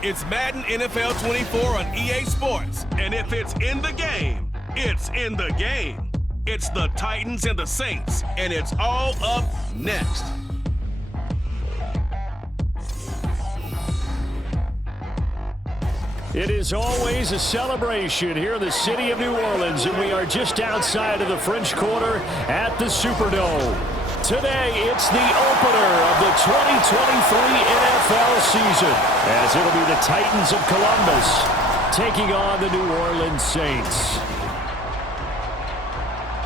It's Madden NFL 24 on EA Sports, and if it's in the game, it's in the game. It's the Titans and the Saints, and it's all up next. It is always a celebration here in the city of New Orleans, and we are just outside of the French Quarter at the Superdome. Today, it's the opener of the 2023 NFL season, as it'll be the Titans of Columbus taking on the New Orleans Saints.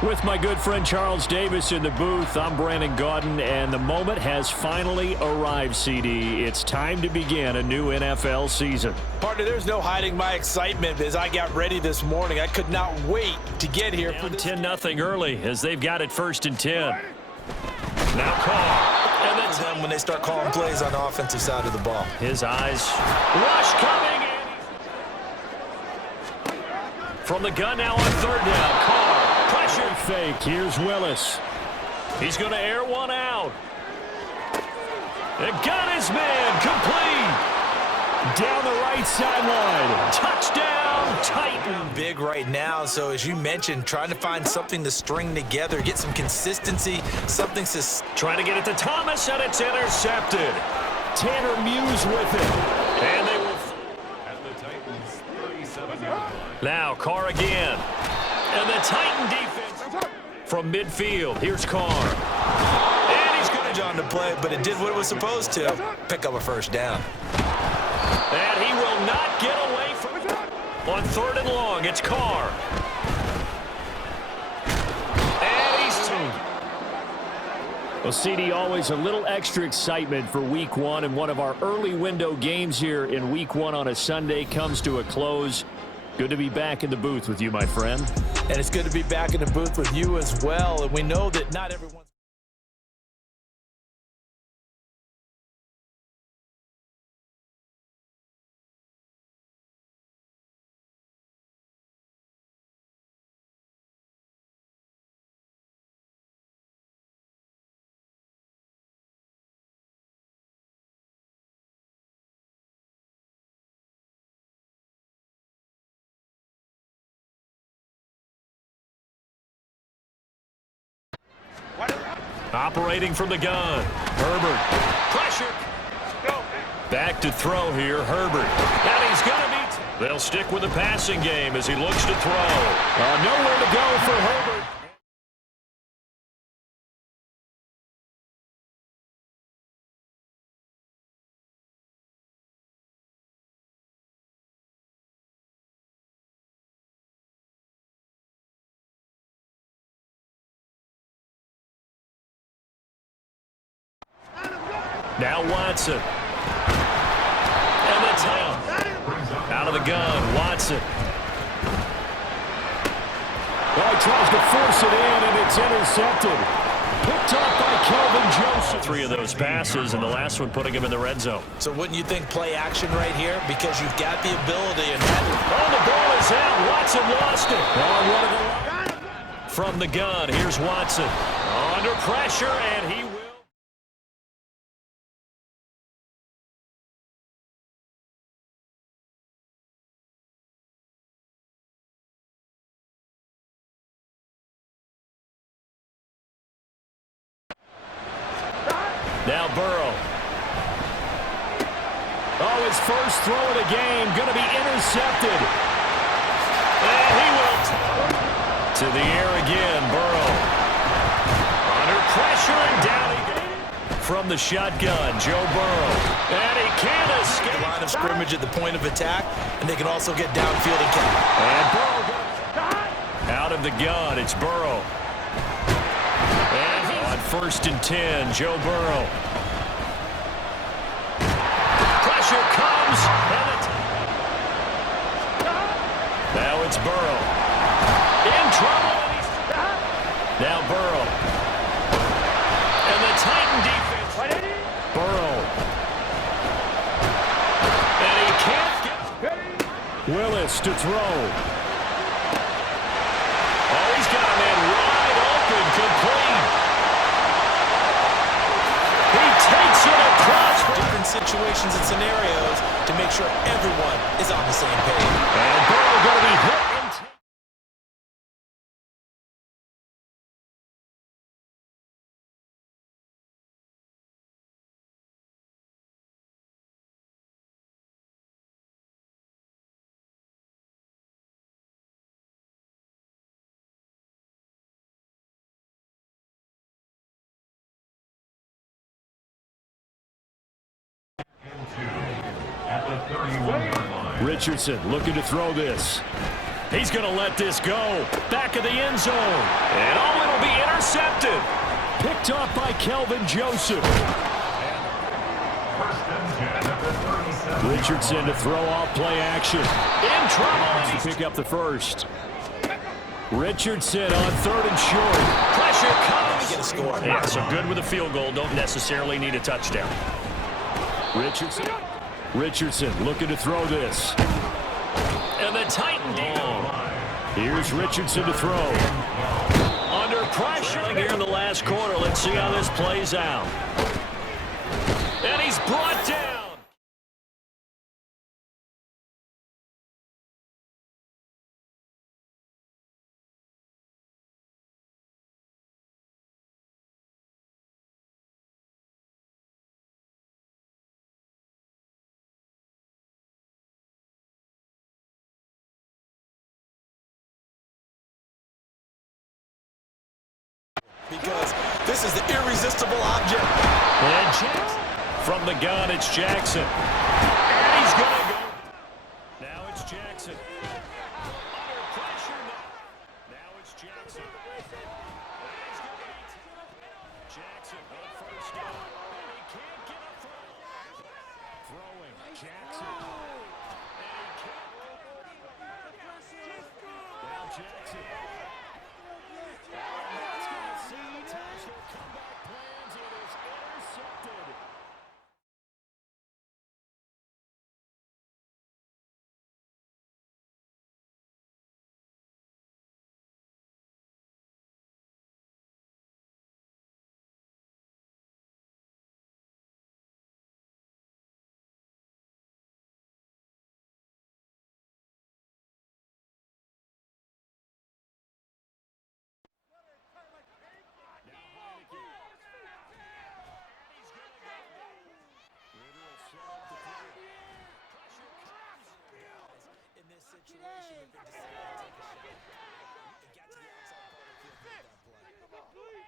With my good friend Charles Davis in the booth, I'm Brandon Gaudin, and the moment has finally arrived, CD. It's time to begin a new NFL season. Partner, there's no hiding my excitement as I got ready this morning. I could not wait to get here. Down 10-0 early as they've got it 1st and 10. Now Carr. And that's them when they start calling plays on the offensive side of the ball. His eyes. Rush coming in. From the gun now on 3rd down. Carr. Pressure fake. Here's Willis. He's going to air one out. It got his man. Complete. Down the right sideline. Touchdown, Titan. Big right now, so as you mentioned, trying to find something to string together, get some consistency, something to... Trying to get it to Thomas, and it's intercepted. Tanner Muse with it. And they will... At the Titans, 37-yard. Now Carr again. And the Titan defense from midfield. Here's Carr. And he's going to on the play, but it did what it was supposed to. Pick up a 1st down. And he will not get away from it. On 3rd and long, it's Carr. And he's well, CD, always a little extra excitement for Week 1, and one of our early window games here in Week 1 on a Sunday comes to a close. Good to be back in the booth with you, my friend. And it's good to be back in the booth with you as well. And we know that not everyone... Operating from the gun. Herbert. Pressure. Back to throw here. Herbert. And he's going to beat. They'll stick with the passing game as he looks to throw. Nowhere to go for Herbert. Now Watson. And that's out of the gun. Watson. Well, he tries to force it in, and it's intercepted. Picked up by Kelvin Joseph. 3 of those passes, and the last one putting him in the red zone. So wouldn't you think play action right here? Because you've got the ability. And the ball is out. Watson lost it. From the gun, here's Watson. Under pressure, and he will. Now Burrow. Oh, his first throw of the game going to be intercepted. And he will to the air again, Burrow. Under pressure and down he goes. From the shotgun, Joe Burrow. And he can't escape. The line of scrimmage at the point of attack, and they can also get downfield and catch. And Burrow out of the gun, it's Burrow. And on 1st and 10, Joe Burrow. Pressure comes. Now it's Burrow. In trouble. Now Burrow. And the Titan defense. Burrow. And he can't get. Willis to throw. Oh, he's got a man wide open, complete. situations and scenarios to make sure everyone is on the same page. And Burrow going to be hit. At the 31-yard line. Richardson looking to throw this. He's going to let this go. Back of the end zone. And it'll be intercepted. Picked off by Kelvin Joseph. First and 10 at the 37. Richardson to throw off play action. In trouble. To pick up the first. Richardson on 3rd and short. Pressure comes. Get a score. Yeah, so good with a field goal. Don't necessarily need a touchdown. Richardson looking to throw this. And the Titan deal. Here's Richardson to throw. Under pressure here in the last quarter. Let's see how this plays out. And he's brought down. Because this is the irresistible object. And Jackson. From the gun, it's Jackson. And he's going to go. Now it's Jackson. Under pressure. Now it's Jackson. Jackson on 1st down. And he can't get a throw. Throwing. Jackson. And he can't. Now Jackson. In this situation, if they decide to take a shot, it got to the outside part of the field with that play.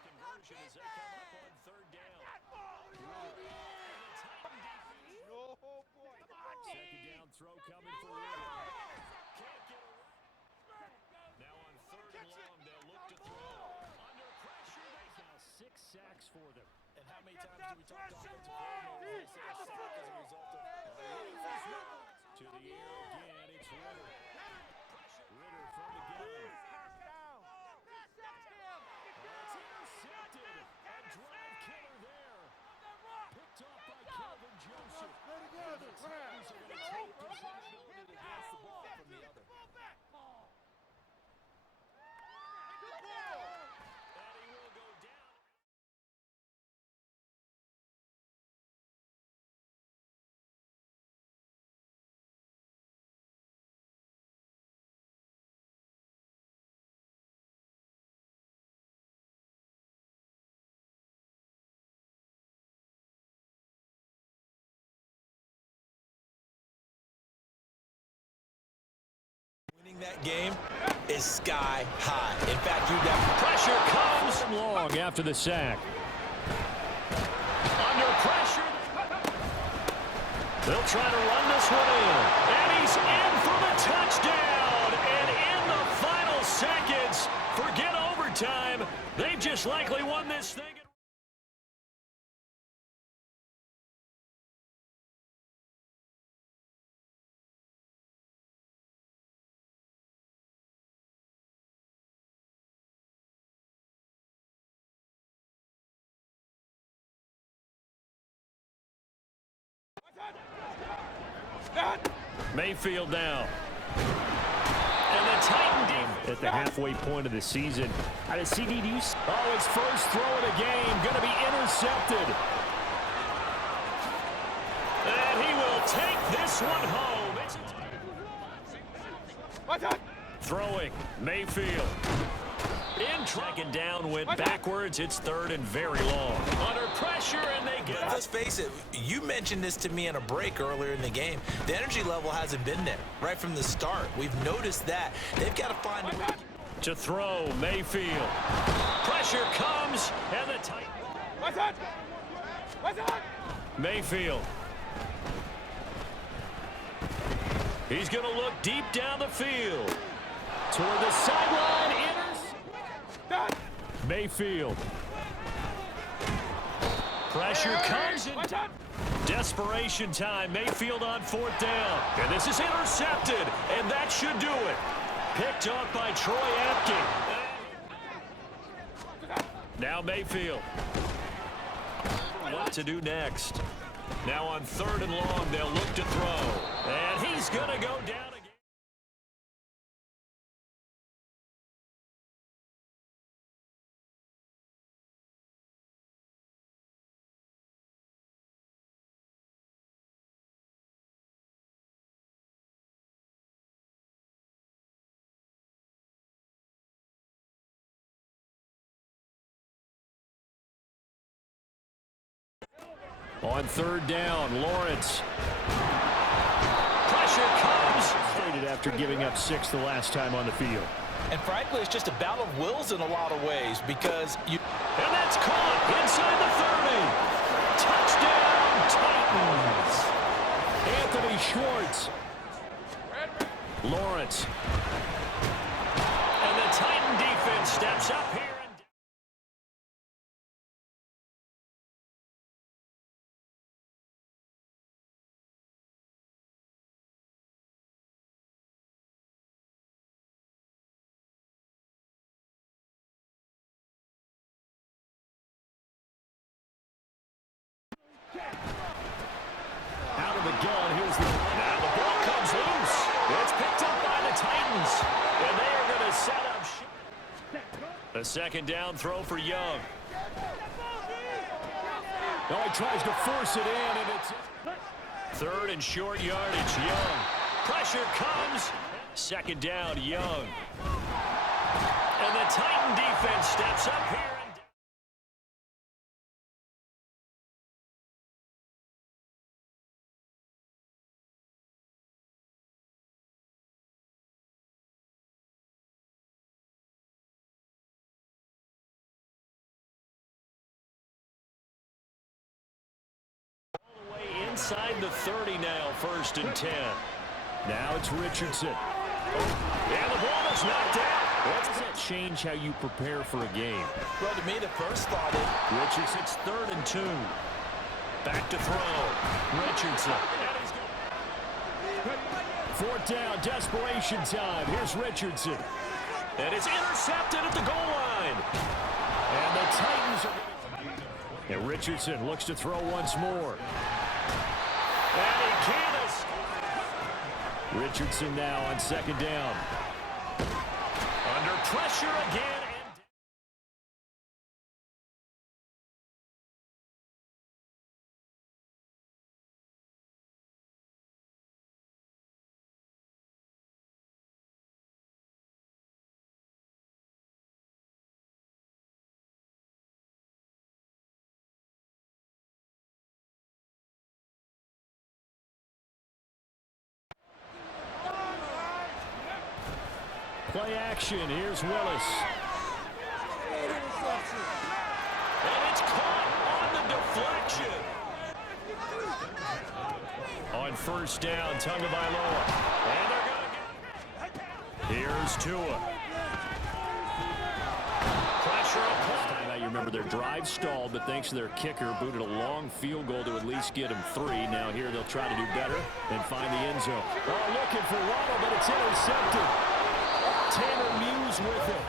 Conversion as they come up on 3rd down. Second down throw coming for Ritter. Can't get away. Now on 3rd and long, they'll look to throw. Under pressure, now 6 sacks for them. And how many times do we talk to offensive coordinators? They say a sack as a result of to the air again, it's Ritter. Ritter from the gun. It's intercepted. A drive killer there. Picked up by Kelvin Joseph. The Titans are going to take possession and pass the ball from the other. And he will go down. winning that game is sky high. In fact, you got pressure comes long after the sack. Under pressure. They'll try to run this one in. And he's in for the touchdown. And in the final seconds, forget overtime. They've just likely won this thing. Mayfield now. And the Titan defense. at the halfway point of the season. CD, do you... Oh, his first throw of the game going to be intercepted. And he will take this one home. Throwing, Mayfield. In second down, went backwards. It's third and very long. Under pressure, and they get it. Let's face it, you mentioned this to me in a break earlier in the game. The energy level hasn't been there right from the start. We've noticed that. They've got to find a way to throw, Mayfield. Pressure comes, and the tight. Mayfield. He's going to look deep down the field. Toward the sideline, Mayfield. Pressure comes in. Desperation time. Mayfield on fourth down. And this is intercepted. And that should do it. Picked off by Troy Apke. Now Mayfield. What to do next? Now on third and long, they'll look to throw. And he's going to go down again. On third down, Lawrence. Pressure comes. Traded after giving up 6 the last time on the field. And frankly, it's just a battle of wills in a lot of ways because you... And that's caught inside the 30. Touchdown, Titans. Anthony Schwartz. Lawrence. And the Titan defense steps up here. Out of the gun, here's the... Now the ball comes loose. It's picked up by the Titans. And they are going to set up... A second down throw for Young. Oh, he tries to force it in, and it's... Third and short yardage, Young. Pressure comes. Second down, Young. And the Titan defense steps up here. Inside the 30 now, first and 10. Now it's Richardson. And the ball is knocked out. What does that change how you prepare for a game? Well, to me, the first thought is... Richardson's third and 2. Back to throw. Richardson. Fourth down, desperation time. Here's Richardson. And it's intercepted at the goal line. And the Titans are... And Richardson looks to throw once more. And he can't escape. Richardson now on second down. Under pressure again. Play action. Here's Willis. And it's caught on the deflection. On first down, Tagovailoa. And they're going to get... Here's Tua. Pressure up. This time out, you remember their drive stalled, but thanks to their kicker, booted a long field goal to at least get him 3. Now here they'll try to do better and find the end zone. Oh, looking for Waddle, but it's intercepted. Tanner Muse with it.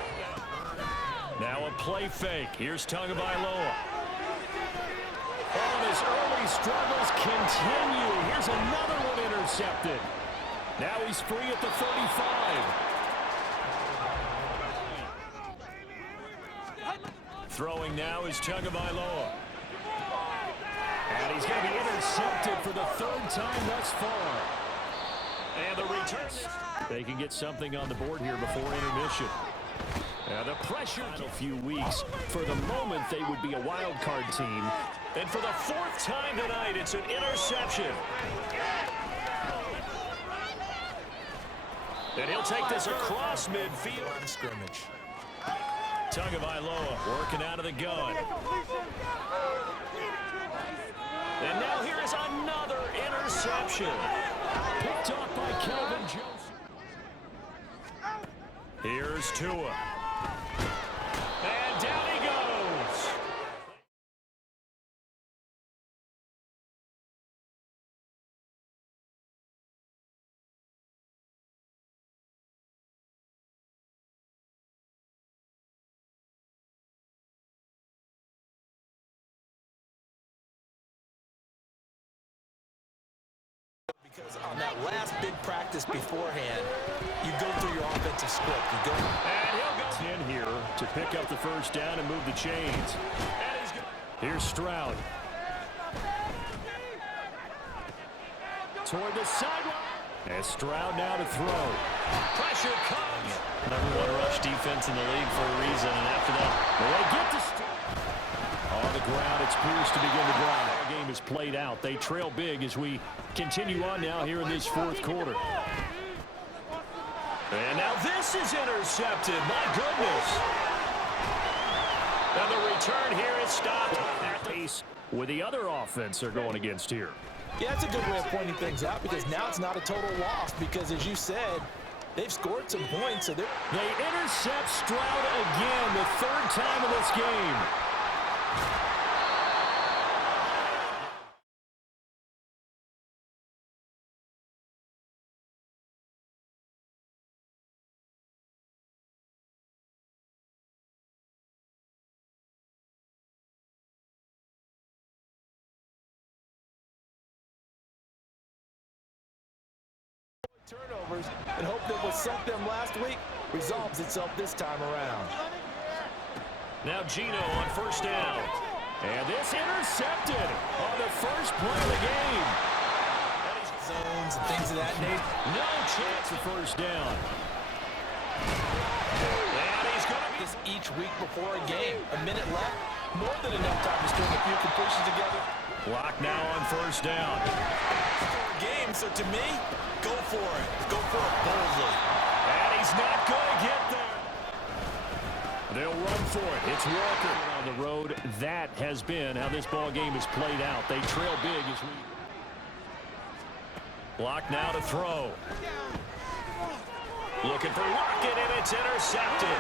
Now a play fake. Here's Tagovailoa. Oh, his early struggles continue. Here's another one intercepted. Now he's free at the 35. Throwing now is Tagovailoa. And he's going to be intercepted for the third time thus far. And the return. They can get something on the board here before intermission. The pressure in a few weeks. For the moment, they would be a wild card team. And for the fourth time tonight, it's an interception. And he'll take this across midfield. Line of scrimmage. Tagovailoa working out of the gun. And now here is another interception. Picked off by Calvin Joseph. Here's Tua. And down he goes. Because on that last big practice beforehand, you go through your offensive script. You go. And he'll go in here to pick up the first down and move the chains. Here's Stroud. Toward the sideline. And Stroud now to throw. Pressure comes. Number one rush defense in the league for a reason, and after that, they get to on the ground. It's Pierce to begin the drive. The game is played out. They trail big as we continue on now here in this fourth quarter. And now this is intercepted. My goodness. And the return here is stopped at the pace with the other offense they're going against here. Yeah, that's a good way of pointing things out because now it's not a total loss because, as you said, they've scored some points. So they intercept Stroud again, the third time in this game. Turnovers and hope that what sunk them last week resolves itself this time around. Now Geno on first down. And this intercepted on the first play of the game. Zones and things of that nature. No chance of first down. And he's going to be this each week before a game. A minute left. More than enough time to string a few completions together. Block now on first down. Game, so to me, go for it. Go for it boldly. And he's not going to get there. They'll run for it. It's Walker on the road. That has been how this ball game is played out. They trail big as we... Block now to throw. Looking for Lockett, and it's intercepted.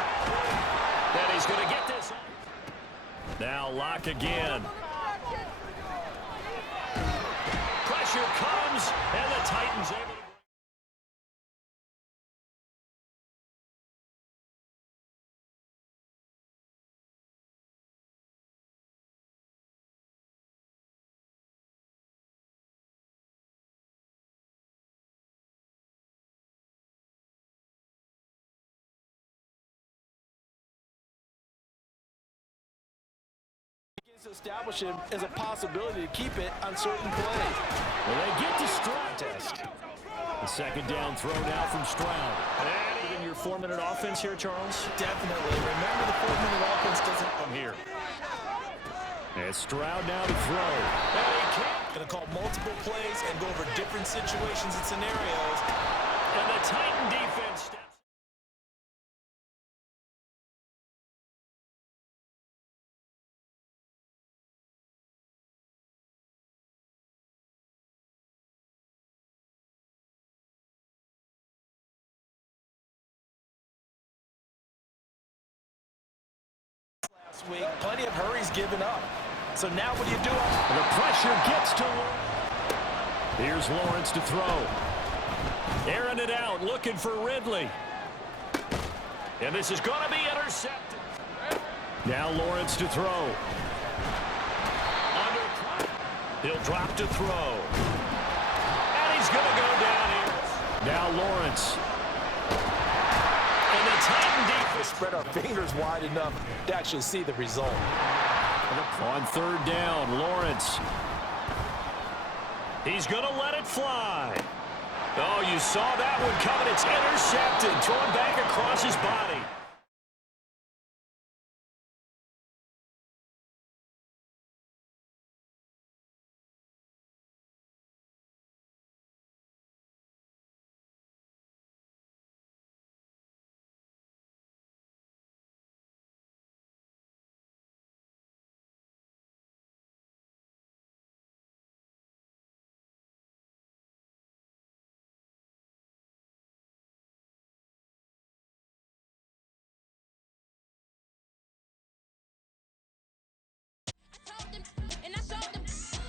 And he's going to get this. Now Lock again. Pressure comes, and the Titans able to... To establish him as a possibility to keep it on certain plays. Well, they get to Stroud. The second down throw now from Stroud. and in your 4-minute offense here, Charles? Definitely. Remember, the 4-minute offense doesn't come here. And Stroud now to throw. Going to call multiple plays and go over different situations and scenarios. And the Titan defense steps. Week. Plenty of hurries given up. So now what do you do? The pressure gets to Here's Lawrence to throw. Airing it out, looking for Ridley. And this is going to be intercepted. Now Lawrence to throw. He'll drop to throw. And he's going to go down here. Now Lawrence. And the Titan defense. to spread our fingers wide enough to actually see the result. On third down, Lawrence. He's going to let it fly. Oh, you saw that one coming. It's intercepted, thrown back across his body.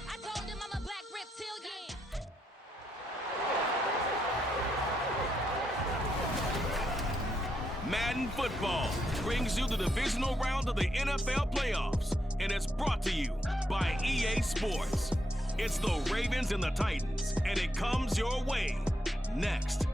I told them I'm a black reptilian. Madden Football brings you the divisional round of the NFL playoffs, and it's brought to you by EA Sports. It's the Ravens and the Titans, and it comes your way next.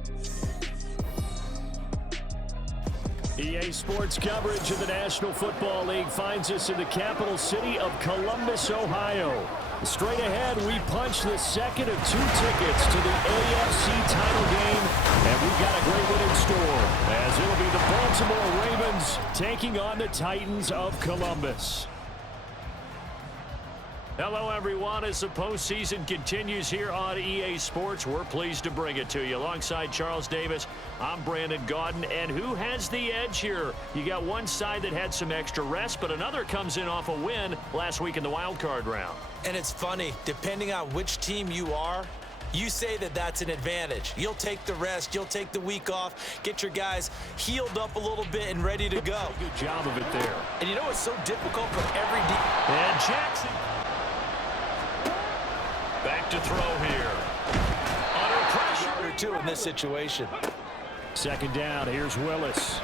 EA Sports coverage of the National Football League finds us in the capital city of Columbus, Ohio. Straight ahead, we punch the second of 2 tickets to the AFC title game, and we've got a great one in store, as it'll be the Baltimore Ravens taking on the Titans of Columbus. Hello, everyone. As the postseason continues here on EA Sports, we're pleased to bring it to you. Alongside Charles Davis, I'm Brandon Gaudin. And who has the edge here? You got one side that had some extra rest, but another comes in off a win last week in the wild card round. And it's funny, depending on which team you are, you say that that's an advantage. You'll take the rest, you'll take the week off, get your guys healed up a little bit and ready to go. Good job of it there. And you know what's so difficult for every And Jackson. Back to throw here. Under pressure. or two in this situation. Second down, here's Willis.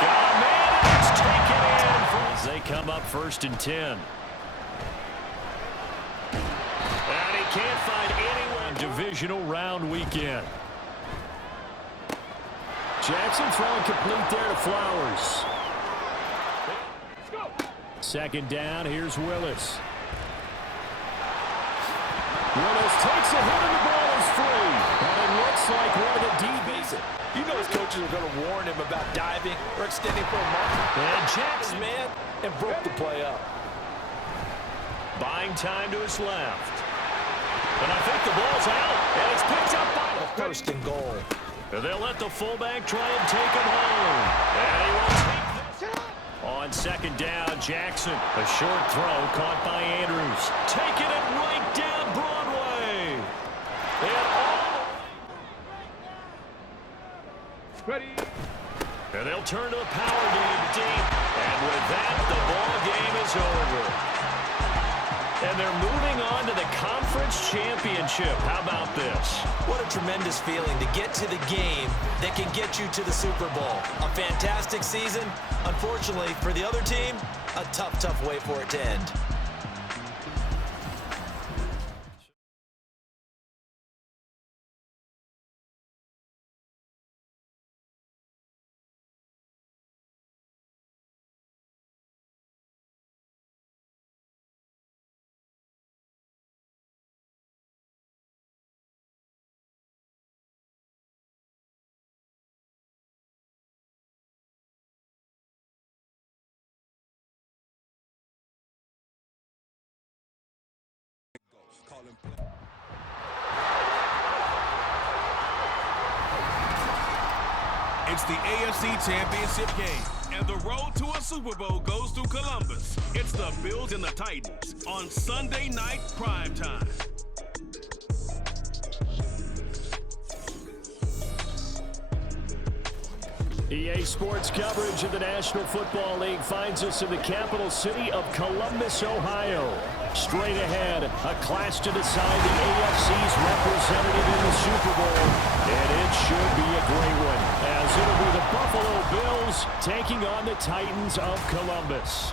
Got a man, and it's taken in as they come up 1st and 10. And he can't find anyone. Divisional round weekend. Jackson throwing complete there to Flowers. Second down, here's Willis. Willis takes a hit and the ball is free. And it looks like one of the DBs. You know his coaches are going to warn him about diving or extending for a moment. And Jackson, Man, and broke the play up. buying time to his left. And I think the ball's out. And it's picked up by the 1st and goal. And they'll let the fullback try and take him home. And he will take this. On 2nd down, Jackson. A short throw caught by Andrews. Taking it right down Broadway. And they'll turn to the power game deep. And with that, the ball game is over. And they're moving on to the conference championship. How about this? What a tremendous feeling to get to the game that can get you to the Super Bowl. A fantastic season. Unfortunately, for the other team, a tough, tough way for it to end. It's the AFC Championship game, and the road to a Super Bowl goes through Columbus. It's the Bills and the Titans on Sunday night primetime. EA Sports coverage of the National Football League finds us in the capital city of Columbus, Ohio. Straight ahead, a clash to decide the AFC's representative in the Super Bowl. And it should be a great one, as it'll be the Buffalo Bills taking on the Titans of Columbus.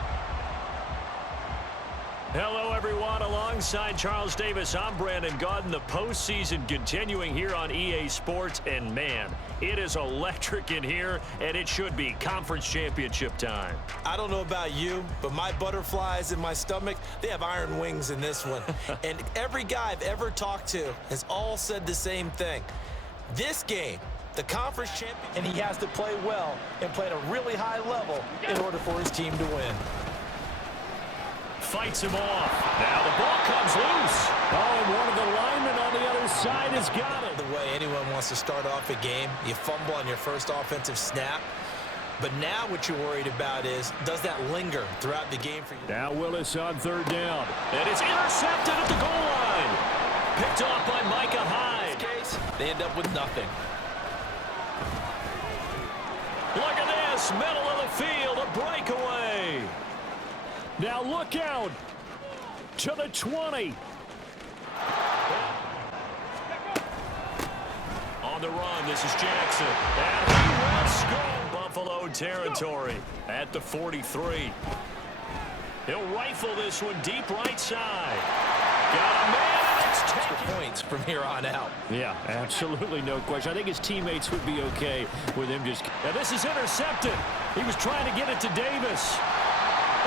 Hello, everyone. everyone. Alongside Charles Davis, I'm Brandon Gaudin. The postseason continuing here on EA Sports. And, man, it is electric in here, and it should be conference championship time. I don't know about you, but my butterflies in my stomach, they have iron wings in this one. And every guy I've ever talked to has all said the same thing. This game, the conference champion, and he has to play well and play at a really high level in order for his team to win. Fights him off. Now the ball comes loose. Oh, and one of the linemen on the other side has got it. The way anyone wants to start off a game, you fumble on your first offensive snap. But now what you're worried about is, does that linger throughout the game for you? Now Willis on third down. And it's intercepted at the goal line. Picked off by Micah Hyde. In this case, they end up with nothing. Look at this. Middle of the field. A breakaway. Now look out to the 20. On the run, this is Jackson. And he will score. Buffalo territory at the 43. He'll rifle this one deep right side. Got a man, and it's taken. Points from here on out. Yeah, absolutely no question. I think his teammates would be okay with him just. And this is intercepted. He was trying to get it to Davis.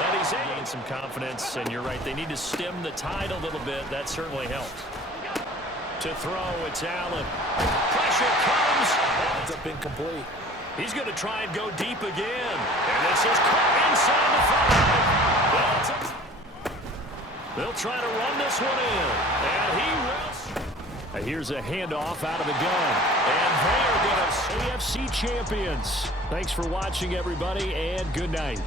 And he's gaining some confidence, and you're right, they need to stem the tide a little bit. That certainly helps. To throw, it's Allen. Pressure comes. Ends up incomplete. He's going to try and go deep again. And this is caught inside the 5. They'll try to run this one in. And he will. Here's a handoff out of the gun. And they are going to AFC champions. Thanks for watching, everybody, and good night.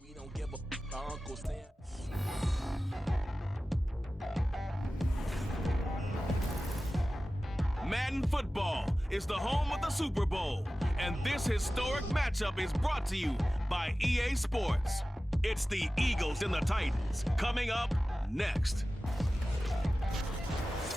We don't give a our Uncle Sam. Madden Football is the home of the Super Bowl, and this historic matchup is brought to you by EA Sports. It's the Eagles and the Titans coming up next.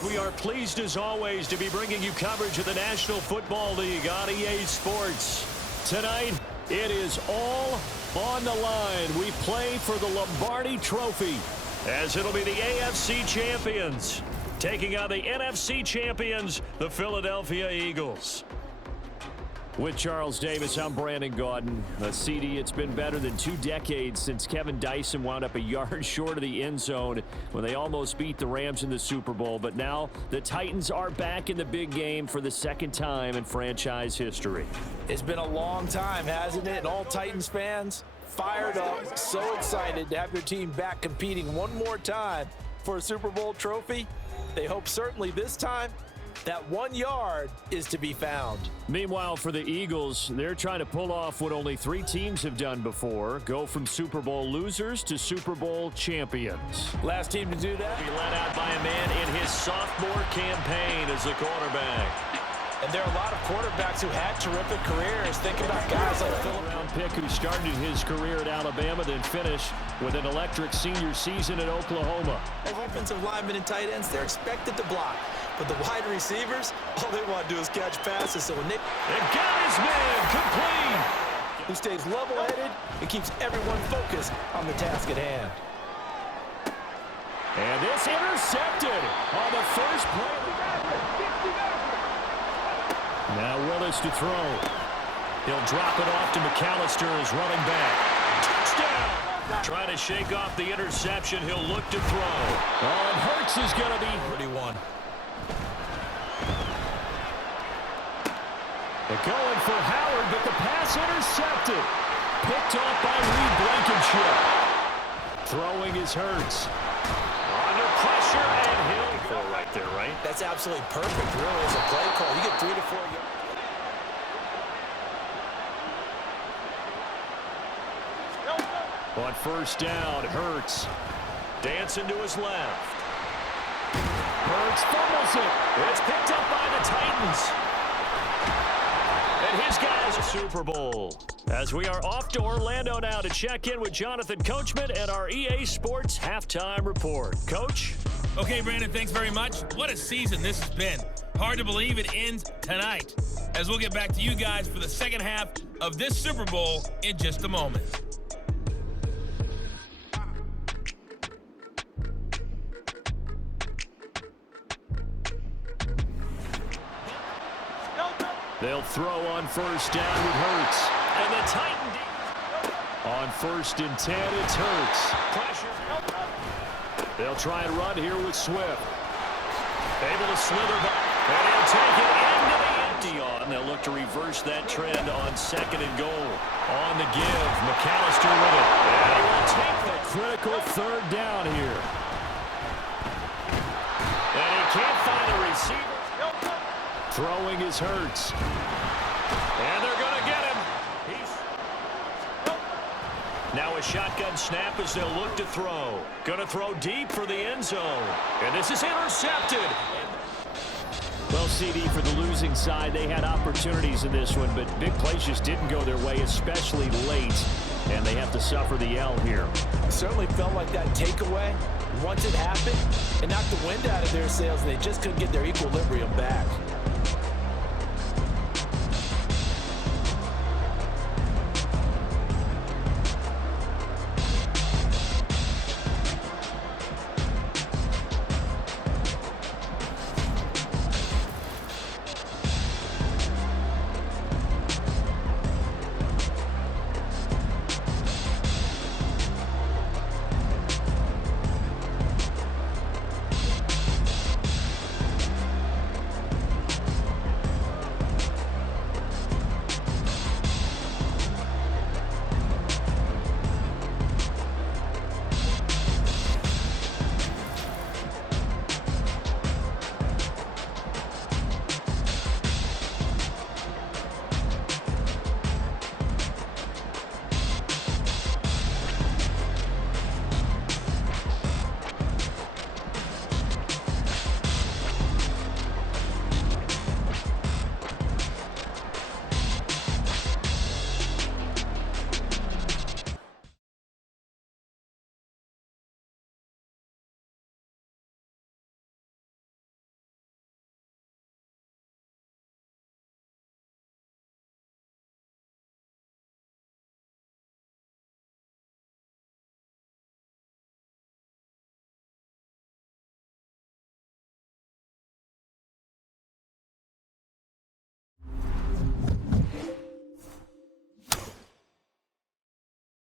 We are pleased, as always, to be bringing you coverage of the National Football League on EA Sports. Tonight, it is all on the line. We play for the Lombardi Trophy, as it'll be the AFC champions taking on the NFC champions, the Philadelphia Eagles. With Charles Davis, I'm Brandon Gaudin. CD, it's been better than 2 decades since Kevin Dyson wound up a yard short of the end zone when they almost beat the Rams in the Super Bowl. But now the Titans are back in the big game for the second time in franchise history. It's been a long time, hasn't it? And all Titans fans fired up, so excited to have their team back competing one more time for a Super Bowl trophy. They hope certainly this time that 1 yard is to be found. Meanwhile, for the Eagles, they're trying to pull off what only 3 teams have done before, go from Super Bowl losers to Super Bowl champions. Last team to do that. Be led out by a man in his sophomore campaign as the quarterback. And there are a lot of quarterbacks who had terrific careers. Think about guys like Philip. Round pick who started his career at Alabama, then finished with an electric senior season at Oklahoma. As offensive linemen and tight ends, they're expected to block. But the wide receivers, all they want to do is catch passes. So when they got his man complete. He stays level-headed and keeps everyone focused on the task at hand. And this intercepted on the first play. Now Willis to throw. He'll drop it off to McAllister as running back. Touchdown! Trying to shake off the interception. He'll look to throw. Oh, and Hurts is going to be 31. They're going for Howard, but the pass intercepted. Picked off by Reed Blankenship. Throwing is Hurts. Under pressure, and he'll go right there, right? That's absolutely perfect, really, as a play call. You get 3 to 4 yards. On first down, Hurts dancing to his left. Hurts fumbles it. It's picked up by the Titans. And his guys a Super Bowl. As we are off to Orlando now to check in with Jonathan Coachman and our EA Sports Halftime Report. Coach? Okay, Brandon, thanks very much. What a season this has been. Hard to believe it ends tonight, as we'll get back to you guys for the second half of this Super Bowl in just a moment. They'll throw on first down with Hurts. And the Titan on 1st and 10, it's Hurts. Pressure. They'll try and run here with Swift. Able to slither back. And he'll take it into the empty on. They'll look to reverse that trend on 2nd and goal. On the give, McAllister with it. And he will take the critical 3rd down here. And he can't find the receiver. Throwing is Hurts. And they're going to get him. Now a shotgun snap as they'll look to throw. Going to throw deep for the end zone. And this is intercepted. Well, CD, for the losing side, they had opportunities in this one, but big plays just didn't go their way, especially late. And they have to suffer the L here. It certainly felt like that takeaway, once it happened, it knocked the wind out of their sails, and they just couldn't get their equilibrium back.